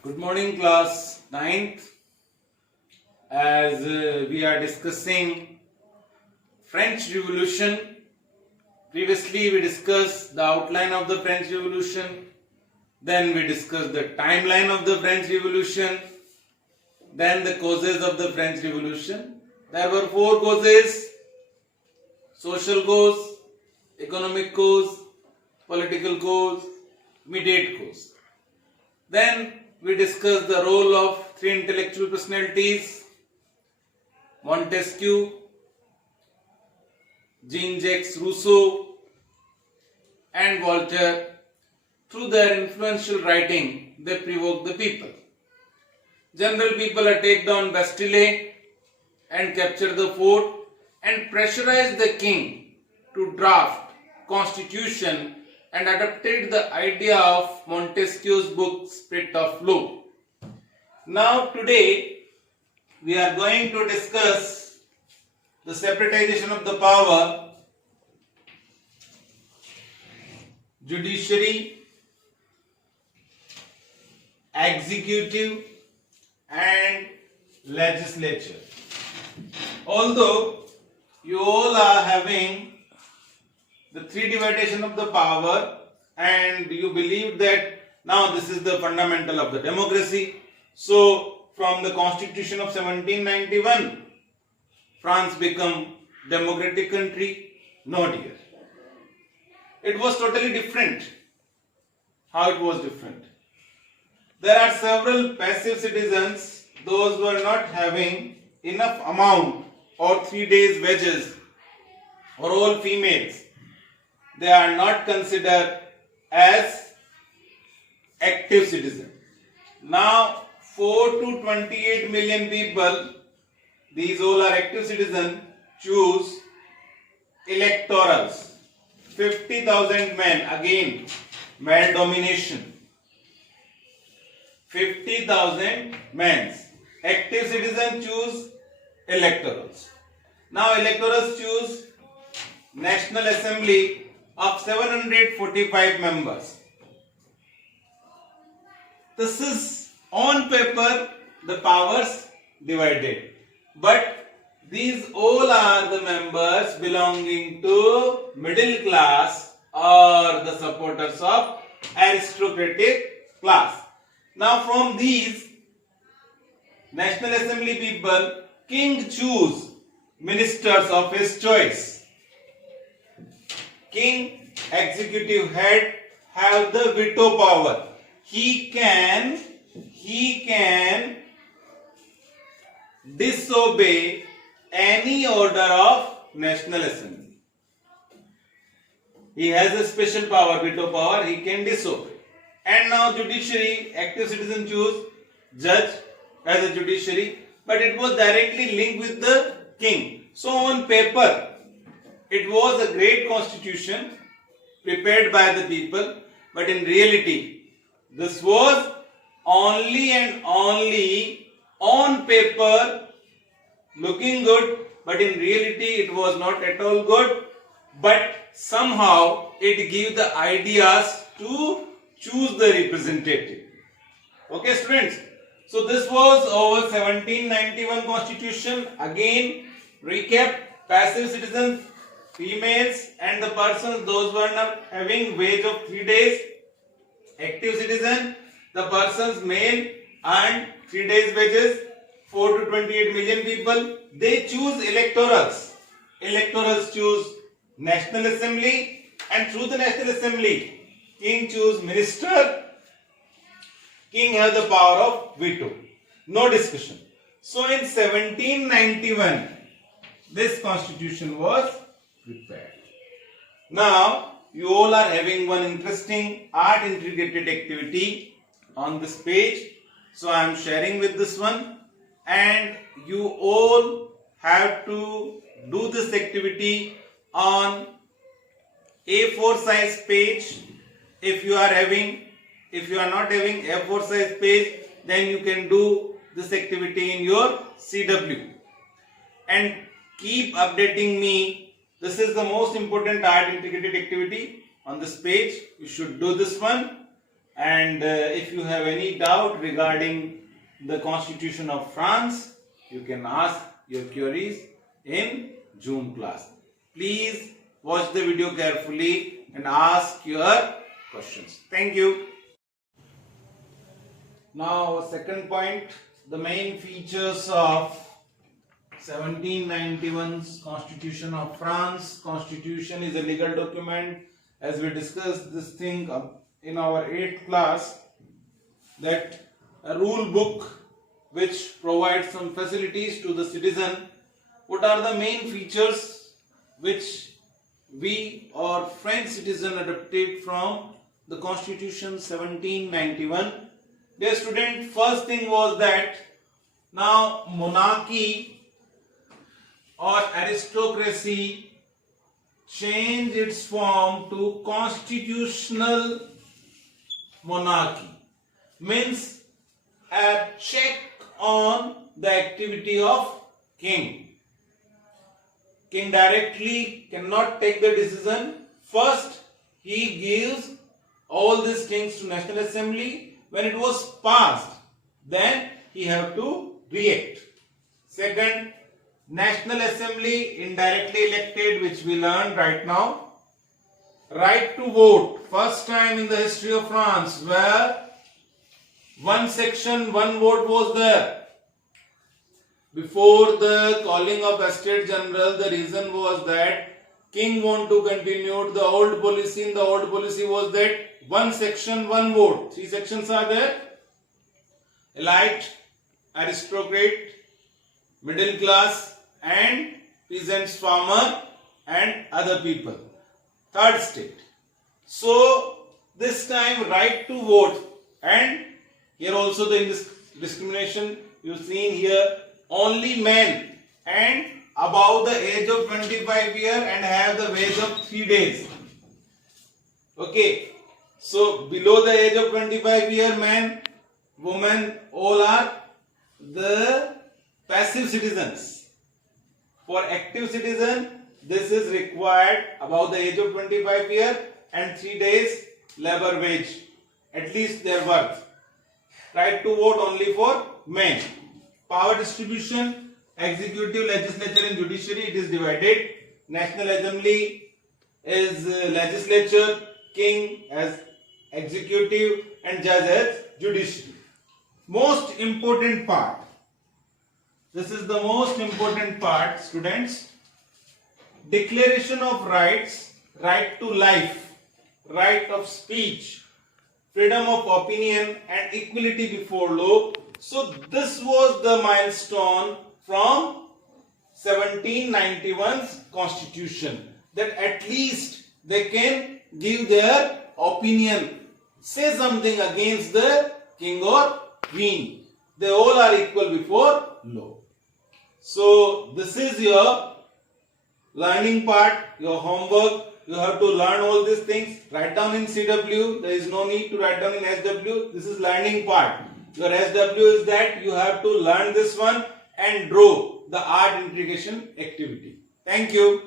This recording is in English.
Good morning, class 9th. As we are discussing French Revolution, previously we discussed the outline of the French Revolution, then we discussed the timeline of the French Revolution, then the causes of the French Revolution. There were 4 causes: social cause, economic cause, political cause, immediate cause. Then we discussed the role of 3 intellectual personalities: Montesquieu, Jean-Jacques Rousseau, and Voltaire. Through their influential writing, they provoked the people. General people attacked on Bastille and captured the fort and pressurized the king to draft constitution and adopted the idea of Montesquieu's book Spirit of Law. Now today we are going to discuss the separatization of the power, judiciary, executive and legislature. Although you all are having the 3 dividation of the power and you believe that now this is the fundamental of the democracy. So from the constitution of 1791, France become democratic country? No dear. It was totally different. How it was different? There are several passive citizens, those who are not having enough amount or 3 days wages, or all females. They are not considered as active citizens. Now 4 to 28 million people, these all are active citizens, choose electorals. 50,000 men, again male domination. 50,000 men. Active citizens choose electorals. Now electorals choose National Assembly of 745 members. This is on paper the powers divided, but these all are the members belonging to middle class or the supporters of aristocratic class. Now from these National Assembly people, king choose ministers of his choice. King, executive head, have the veto power. He can disobey any order of National Assembly. He has a special power, veto power, he can disobey. And now judiciary, active citizen choose judge as a judiciary, but it was directly linked with the king. So on paper, it was a great constitution prepared by the people, but in reality, this was only and only on paper looking good, but in reality it was not at all good, but somehow it gave the ideas to choose the representative. Okay students, so this was our 1791 constitution. Again recap: passive citizens, females and the persons those who are not having wage of 3 days. Active citizen, the persons male earned 3 days wages. 4 to 28 million people, they choose electorals. Electorals choose National Assembly, and through the National Assembly, king choose minister. King have the power of veto. No discussion. So in 1791, this constitution was prepared. Now you all are having one interesting art integrated activity on this page. So I am sharing with this one, and you all have to do this activity on A4 size page. If you are not having A4 size page, then you can do this activity in your CW. And keep updating me. This is the most important art integrated activity on this page. You should do this one. And if you have any doubt regarding the Constitution of France, you can ask your queries in Zoom class. Please watch the video carefully and ask your questions. Thank you. Now, second point, the main features of 1791's Constitution of France. Constitution is a legal document, as we discussed this thing in our 8th class, that a rule book which provides some facilities to the citizen. What are the main features which we or French citizen adopted from the Constitution 1791? Dear student, first thing was that now monarchy or aristocracy changed its form to constitutional monarchy, means a check on the activity of king. King directly cannot take the decision. First, he gives all these things to National Assembly. When it was passed, then he have to react. Second, National Assembly indirectly elected, which we learned right now. Right to vote, first time in the history of France where one section, one vote was there. Before the calling of Estates General, the reason was that king want to continue the old policy. In the old policy was that one section, one vote. 3 sections are there: elite, aristocrat, middle class, and peasants, farmer, and other people. Third state. So this time right to vote, and here also the discrimination you seen here, only men and above the age of 25 years and have the wage of 3 days. Okay. So below the age of 25 year, men, women, all are the passive citizens. For active citizen, this is required above the age of 25 year and 3 days labor wage, at least their worth. Right to vote only for men. Power distribution, executive, legislature and judiciary, it is divided. National Assembly is legislature, king as executive and judge as judiciary. Most important part. This is the most important part, students. Declaration of rights, right to life, right of speech, freedom of opinion and equality before law. So this was the milestone from 1791's Constitution, that at least they can give their opinion, say something against the king or queen. They all are equal before law. So this is your learning part, your homework. You have to learn all these things. Write down in CW. There is no need to write down in SW. This is learning part. Your SW is that you have to learn this one and draw the art integration activity. Thank you.